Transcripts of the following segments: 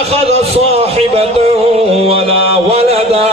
اتخذ صاحبة ولا ولدا.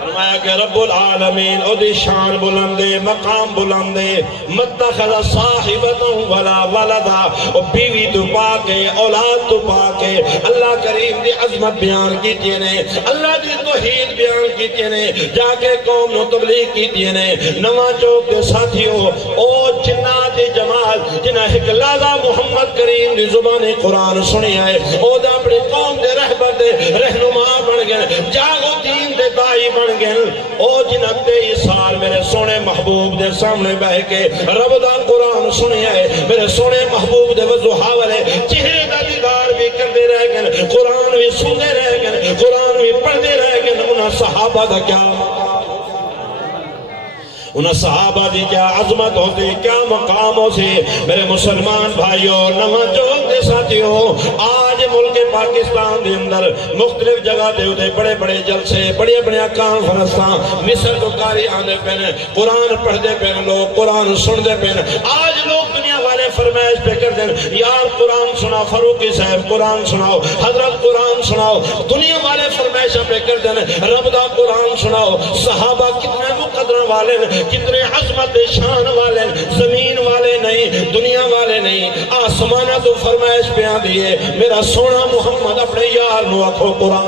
فرمایا کہ رب العالمین او دی شان بلندے، مقام بلندے، متخذ صاحبۃ ولا ولدا، او بیوی تو پاکے، اولاد تو پاکے. اللہ کریم دی عظمت بیان کیتی نے، اللہ دی توحید بیان کیتی نے، جا کے قوم نو تبلیغ کیتی نے. نواں چوک دے ساتھیو، او جنات دی جماعت جنہاں ایک لازا محمد کریم دی زبان قرآن سنی ہے، او دا اپنی قوم دے رہبر دے رہنما بن گئے، جاگو دین دے دائی بن گئے. او جنہاں 23 سال میرے سونے محبوب دے سامنے بہ کے رب دا قرآن سنیا ہے، میرے سونے محبوب دے وضحا والے چہرے دا دیدار بھی کرتے رہ گئے، قرآن بھی سنتے رہ گئے، قرآن بھی پڑھتے رہ گئے. انہاں صحابہ دا کیا، انہاں صحابہ دی کیا عظمت ہوتی، کیا مقام ہوتی. میرے مسلمان بھائیوں، نواں چوک دے ساتھیوں، آج ملک پاکستان دے اندر مختلف جگہ دے ہوتے بڑے بڑے جلسے، بڑی بڑی کانفرنساں، مصر کو کاری آنے پہنے، قرآن پڑھتے پہنے، لوگ قرآن سنتے پہنے. آج لوگ دنیا والے فرمائش پہ کر دیں یار قرآن سنا، فاروقی صاحب قرآن سناؤ، حضرت قرآن سناؤ. دنیا والے فرمائشہ پہ کر دیں رب دا قرآن سناؤ. صحابہ کتنے مقدر والے، کتنے عظمت شان والے، زمین والے نہیں، دنیا والے نہیں، آسمانہ تو فرمائش پہ آ دیئے میرا سونا محمد اپنے یار نو آکھو قرآن.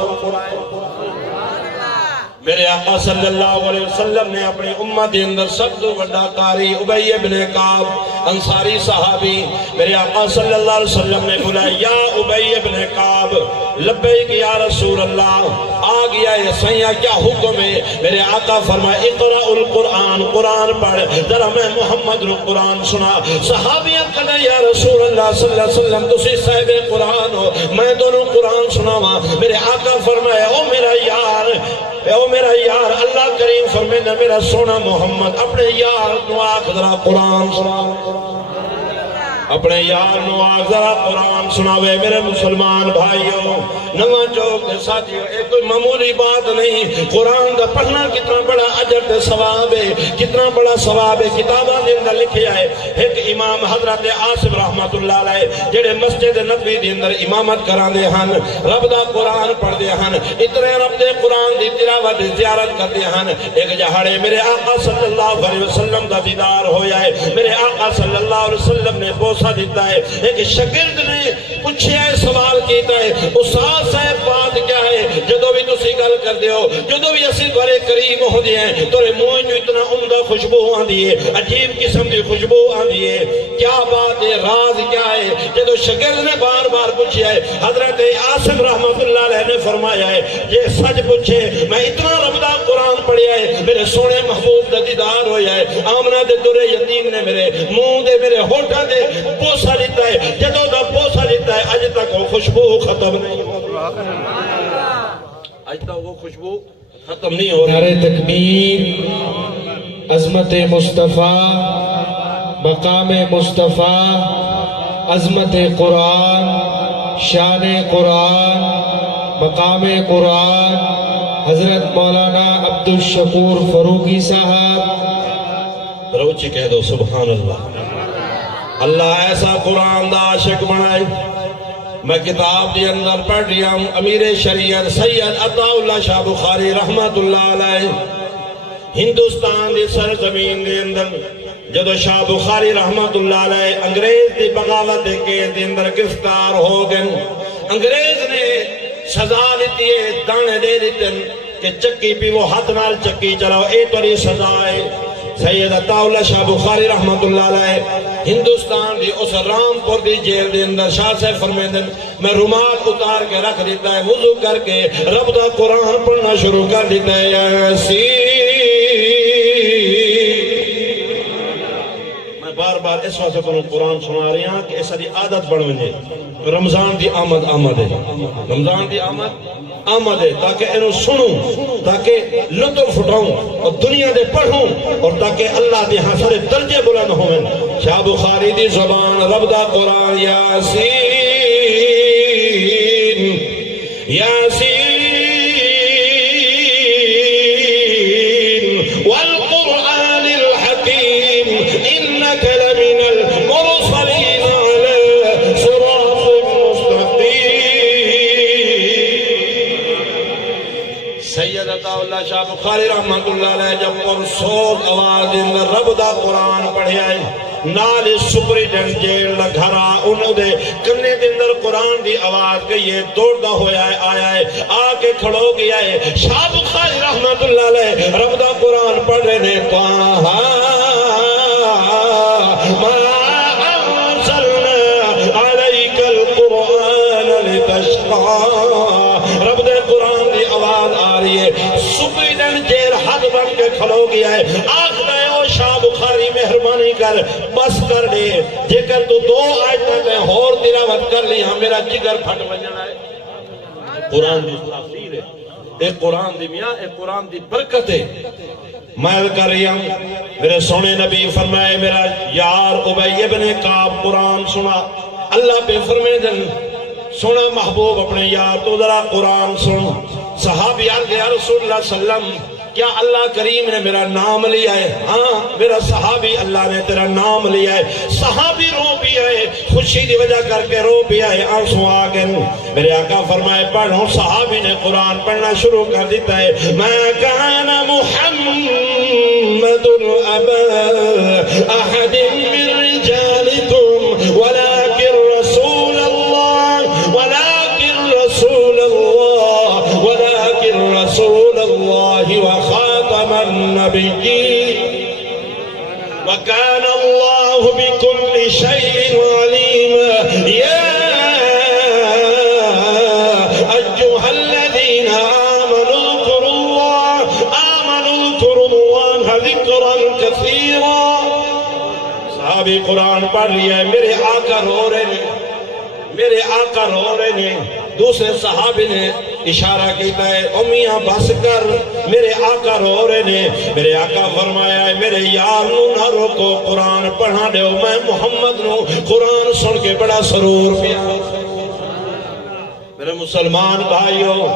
میرے آقا صلی اللہ علیہ وسلم نے اپنی امت کے اندر سب تو بڑا قاری ابی بن کعب انصاری صحابی، میرے آقا صلی اللہ علیہ وسلم نے بولا یا ابی بن کعب لبیک یا رسول اللہ. آ گیا یہ سیاں کیا حکم ہے؟ میرے آقا فرمائے اقرأ القرآن، قرآن پڑھ، ذرا میں محمد رو قرآن سنا. صحابیاں کہنے یا رسول اللہ صلی اللہ علیہ وسلم تسی صاحب قرآن ہو، میں دونوں قرآن سناواں. میرے آقا فرمایا او میرا یار، او میرا یار، اللہ کریم فرمائے میرا سونا محمد اپنے یار نو آکھ ذرا قرآن سنا، اپنے یار نو آکھ ذرا قرآن سناوے. میرے مسلمان بھائیوں، نواں چوک دے ساتھیوں، ایک کوئی معمولی بات نہیں. قرآن دا پڑھنا کتنا بڑا اجر تے ثواب ہے، کتنا بڑا ثواب ہے. کتاباں دے اندر لکھیا ہے ایک امام حضرت عاصم رحمت اللہ علیہ جڑے مسجد نبوی دے اندر امامت کراندے ہن، رب دا قرآن پڑھدے ہن، اتنے رب دے قرآن دی تلاوت زیارت کردے ہن. ایک جہاڑے میرے آقا صلی اللہ علیہ وسلم دا دیدار ہویا ہے. میرے آقا صلی اللہ علیہ وسلم نے بوسہ دیتا ہے. ایک شاگرد نے پوچھیا ہے، سوال کیتا ہے استاد صاحب بات کیا ہے؟ جدو بھی تسی گل کر دیو، جدو بھی اسی بڑے قریب ہو دیئے ہیں تورے منہ جو اتنا عمدہ خوشبو آندی ہے، عجیب قسم دی خوشبو آندی ہے، کیا بات ہے، راز کیا ہے؟ جدو شاگرد نے بار بار پوچھیا ہے، حضرت عاصم رحمت اللہ علیہ نے فرمایا ہے یہ سچ پوچھے میں اتنا رب دا قرآن پڑھیا ہے، میرے سونے محبوب دا دیدار ہویا ہے، آمنہ دے درے یتیم نے میرے منہ دے میرے ہوٹا دے بوسہ لیتا ہے، جدو دا بوسہ لیتا ہے اج تک وہ خوشبو ختم نہیں ہو رہا، اج تک وہ خوشبو ختم نہیں ہو رہا. نعرہ تکبیر، عظمت مصطفیٰ، مقام مصطفیٰ، عظمت قرآن، شان قرآن، مقام قرآن. حضرت مولانا عبدالشکور فاروقی صاحب روچی کہہ دو سبحان اللہ. اللہ ایسا قرآن دا عاشق بنائے. میں کتاب دی اندر پڑھ رہا ہوں امیر شریعت سید عطا اللہ شاہ بخاری رحمت اللہ علیہ ہندوستان دی سرزمین دے اندر جدو شاہ بخاری رحمت اللہ علیہ انگریز دی بغاوت دے کیس دے اندر گرفتار ہو گئے. انگریز نے سزا لیتی ہے، دانے دے دیتے کہ چکی پی وہ ہاتھ نال چکی چلاؤ، اے توری سزا ہے. سید عطا اللہ شاہ بخاری رحمت اللہ علیہ ہندوستان دی اس رامپور دی جیل دے اندر شاہ سے فرمیدن میں رومال اتار کے رکھ دیتا ہے، وضو کر کے رب دا قرآن پڑھنا شروع کر دیتا ہے. یاسین میں بار بار اس واسطے قرآن سنا رہی ہوں کہ ایسا دی عادت بڑھ ونجے. رمضان دی آمد ہے، رمضان دی آمد ہے تاکہ انہوں سنوں، تاکہ لطف اٹھاؤں اور دنیا دے پڑھوں اور تاکہ اللہ دی حسر درجے بلند ہوئیں. شاہ بخاری دی زبان رب دا قرآن یاسین یاسین والقرآن الحکیم انک لمن المرسلین علی صراط مستقیم. مولا شاہ بخاری رحمت اللہ علیہ جب پرسوز آواز اندر رب دا قرآن پڑھے آئے نال سپریڈنٹ جیل دا گھرا انہوں دے کنے دے اندر قرآن دی آواز گئی ہے دوڑ دا ہویا ہے آیا ہے آکے کھڑو گیا ہے شاہ بخاری رحمت اللہ علیہ رب دا قرآن پڑھ رہے نے طاہا ما انزلنا علیک القرآن لتشقا رب دے قرآن دی آواز آ رہی ہے سپریڈنٹ جیل حد بن کے کھڑو گیا ہے آخ دے او شاہ بخاری مہربانی کر بس کر دے جے کر تو دو آیتیں میں اور تلاوت کر لی ہاں میرا جگر پھٹ بجنا ہے قرآن دی تاثیر ہے ایک قرآن دی میاں ایک قرآن دی برکت ہے میں کر رہی ہوں میرے سونے نبی فرمائے میرا یار ابی ابن کعب قرآن سنا اللہ پہ فرمائے دن سنا محبوب اپنے یار تو ذرا قرآن سن صحابی عرض یا رسول اللہ صلی اللہ علیہ وسلم کیا اللہ کریم نے میرا نام لیا ہے ہاں میرا صحابی اللہ نے تیرا نام لیا ہے صحابی رو بھی آئے خوشی دی وجہ کر کے رو بھی آئے آنسو آگئے میرے آقا فرمائے پڑھوں صحابی نے قرآن پڑھنا شروع کر دیتا ہے ما کان محمد ابا احد من رجالکم ولكن رسول اللہ ولكن رسول اللہ ولكن رسول اللہ وخاتم النبيين وكان الله بكل شيء عليما يا أيها الذين آمنوا اذكروا الله ذكرا كثيرا صحابی قرآن پڑھ رہی ہے میرے آقا رو رہے ہیں میرے آقا رو رہے ہیں دوسرے صحابی نے اشارہ کیتا ہے امیاں بس کر میرے آقا رو رہے نے میرے آقا فرمایا ہے میرے یار نو نہ روکو قرآن پڑھا دیو میں محمد نو قرآن سن کے بڑا سرور پیا میرے مسلمان بھائیو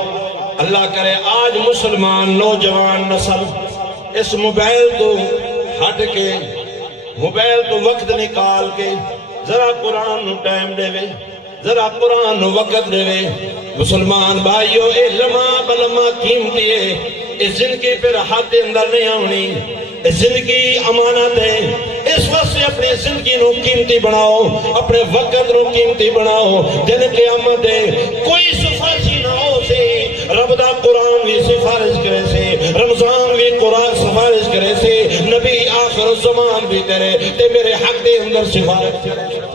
اللہ کرے آج مسلمان نوجوان نسل اس موبائل تو ہٹ کے موبائل تو وقت نکال کے ذرا قرآن نو ٹائم دے وے ذرا قرآن نو وقت دے وے مسلمان بھائیو اے لمحہ بلمحہ قیمتی ہے اس زندگی پہ ہاتھ اندر نہیں آنی اس زندگی امانت ہے اس وقت سے اپنی زندگی نو قیمتی بناؤ اپنے وقت نو قیمتی بناؤ دن قیامت ہے کوئی سفارشی نہ ہو سے رب دا قرآن بھی سفارش کرے سے رمضان بھی قرآن سفارش کرے سے نبی آخر الزمان بھی تیرے تے میرے حق دے اندر سفارش کرے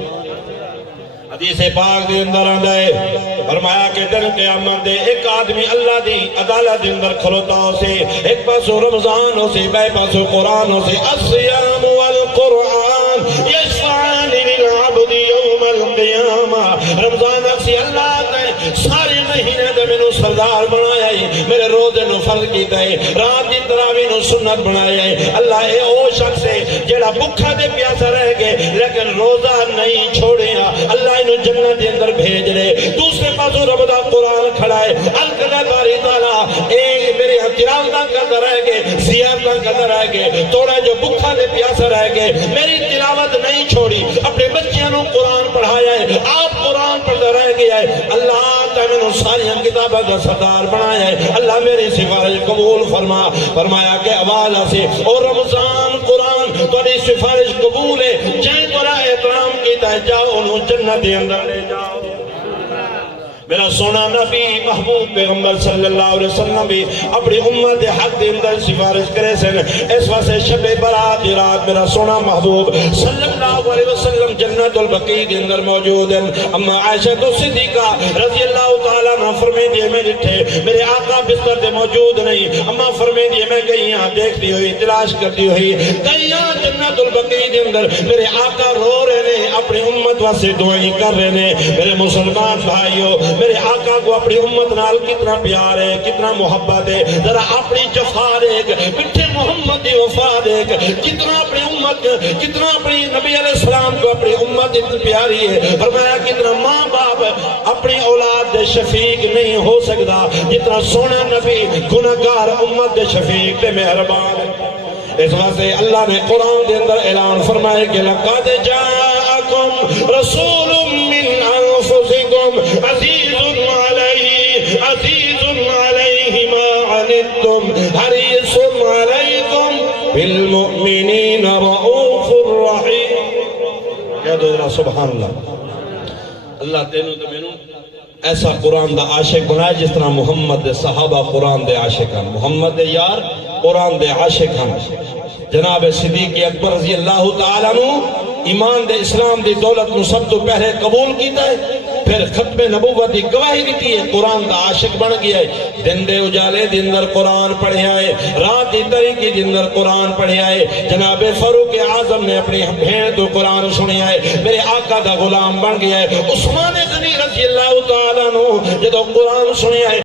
حدیث پاک دے اندر آندہ ہے فرمایا کہ دن قیامت دے ایک آدمی اللہ دی عدالت دے اندر کھلوتا ہو سے ایک پاسو رمضان ہو سے بے پاسو قرآن ہو سے الصیام والقرآن یشفعان للعبد یوم القیامہ رمضان اکسی اللہ تے سارے مہینے دے میں نو سردار بنایا ہے میرے روزے نو فرض کیتا ہے رات دی تراویح نو سنت بنایا ہے اللہ اے او شخص ہے جڑا بھکھا دے پیاسا رہ گئے لیکن روزہ نہیں چھوڑیا اللہ انہوں جنت دے اندر بھیج رہے دوسرے پاسوں رب دا قرآن کھڑا ہے القدر باری تعالیٰ اے میرے تلاوتاں کرتا رہ گئے زیارتاں کرتا رہ گئے توڑا جو بھکھا دے پیاسا رہ گئے میری تلاوت نہیں چھوڑی اپنے بچیاں نو قرآن پڑھایا ہے آپ قرآن پڑھتا رہ گیا ہے اللہ تعالیٰ نے ساری کتابوں کا سردار بنایا ہے اللہ میری سفارش قبول فرمایا کہ آواز سے اور رمضان قرآن تھوڑی سفارش قبول ہے جائیں تھوڑا احترام کیتا ہے جاؤ انہوں جنت دے اندر لے جاؤ میرا سونا نبی محبوب پیغمبر صلی اللہ علیہ وسلم بھی اپنی امت حق دے اندر سفارش کرے سن اس واسطے شب برات دی رات میرا سونا محبوب صلی اللہ علیہ وسلم جنت البقیع دے اندر موجود ہیں اما عائشہ تو صدیقہ رضی اللہ تعالیٰ عنہ فرمائے دیئے میں ڈٹھے میرے آقا بستر دے موجود نہیں اما فرمائے دیئے میں گئی یہاں دیکھتی ہوئی تلاش کرتی ہوئی گئی جنت البقیع دے اندر میرے آقا رو رہے ہیں اپنی امت واسطے دعائیں کر رہے ہیں میرے مسلمان بھائیوں میرے آقا کو اپنی امت نال کتنا پیار ہے کتنا محبت ہے ذرا اپنی جفا دیکھ مٹھے محمد دی وفا دیکھ کتنا اپنی امت کتنا اپنی نبی علیہ السلام کو اپنی امت اتنی پیاری ہے فرمایا کتنا ماں باپ اپنی اولاد دے شفیق نہیں ہو سکتا جتنا سونا نبی گناہگار امت دے شفیق تے مہربان ہے اس واسطے اللہ نے قرآن دے اندر اعلان فرمائے کہ لقد جاءکم رسول من انفسکم عزیز علیہ ما عنتم کہہ دو ذرا سبحان اللہ۔ اللہ تینوں تو مینوں ایسا قرآن دا عاشق بنائے جس طرح محمد دے صحابہ قرآن دے عاشق ہیں، محمد دے یار قرآن دے عاشق ہیں۔ جناب صدیق اکبر رضی اللہ تعالیٰ عنہ ایمان دے اسلام دی دولت نو سب تو پہلے قبول کیتا ہے، پھر ختم نبوت دی گواہی دیتی ہے، قرآن دا عاشق بن گیا ہے۔ دن دے اجالے دے اندر قرآن پڑھیا ہے، رات دی تاریکی دے اندر قرآن پڑھیا ہے۔ جناب فاروق اعظم نے اپنی بہن تو قرآن سنیا ہے، میرے آقا دا غلام بن گیا ہے۔ عثمان غنی رضی اللہ تعالیٰ عنہ جدو قرآن سنیا ہے